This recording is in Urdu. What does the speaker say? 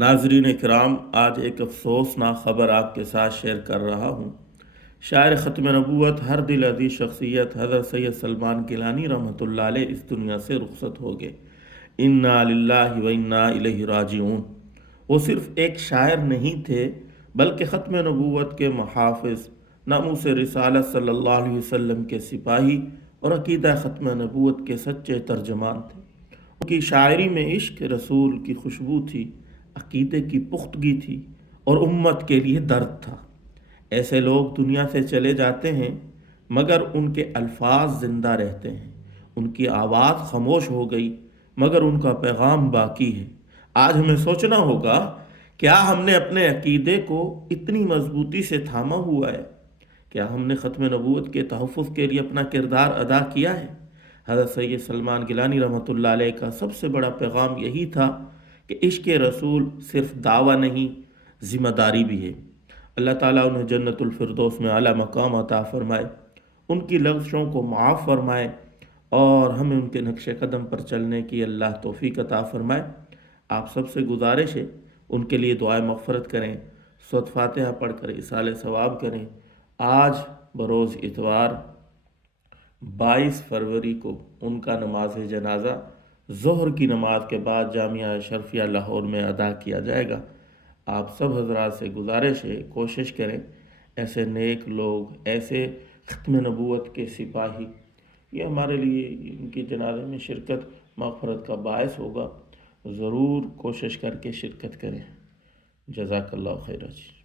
ناظرین کرام، آج ایک افسوسناک خبر آپ کے ساتھ شیئر کر رہا ہوں۔ شاعر ختم نبوت، ہر دل عزیز شخصیت حضرت سید سلمان گیلانی رحمۃ اللہ علیہ اس دنیا سے رخصت ہو گئے۔ انا للہ و انا الیہ راجعون۔ وہ صرف ایک شاعر نہیں تھے بلکہ ختم نبوت کے محافظ، ناموس رسالت صلی اللہ علیہ وسلم کے سپاہی اور عقیدہ ختم نبوت کے سچے ترجمان تھے۔ ان کی شاعری میں عشق رسول کی خوشبو تھی، عقیدے کی پختگی تھی اور امت کے لیے درد تھا۔ ایسے لوگ دنیا سے چلے جاتے ہیں مگر ان کے الفاظ زندہ رہتے ہیں، ان کی آواز خاموش ہو گئی مگر ان کا پیغام باقی ہے۔ آج ہمیں سوچنا ہوگا، کیا ہم نے اپنے عقیدے کو اتنی مضبوطی سے تھاما ہوا ہے؟ کیا ہم نے ختم نبوت کے تحفظ کے لیے اپنا کردار ادا کیا ہے؟ حضرت سید سلمان گیلانی رحمۃ اللہ علیہ کا سب سے بڑا پیغام یہی تھا کہ عشق رسول صرف دعویٰ نہیں، ذمہ داری بھی ہے۔ اللہ تعالیٰ انہیں جنت الفردوس میں اعلیٰ مقام عطا فرمائے، ان کی لغزشوں کو معاف فرمائے اور ہمیں ان کے نقش قدم پر چلنے کی اللہ توفیق عطا فرمائے۔ آپ سب سے گزارش ہے، ان کے لیے دعائے مغفرت کریں، سورۃ فاتحہ پڑھ کر ایصال ثواب کریں۔ آج بروز اتوار 22 فروری کو ان کا نماز جنازہ ظہر کی نماز کے بعد جامعہ اشرفیہ لاہور میں ادا کیا جائے گا۔ آپ سب حضرات سے گزارش ہے، کوشش کریں ایسے نیک لوگ، ایسے ختم نبوت کے سپاہی، یہ ہمارے لیے ان کی جنازے میں شرکت مغفرت کا باعث ہوگا۔ ضرور کوشش کر کے شرکت کریں۔ جزاک اللہ خیر جی۔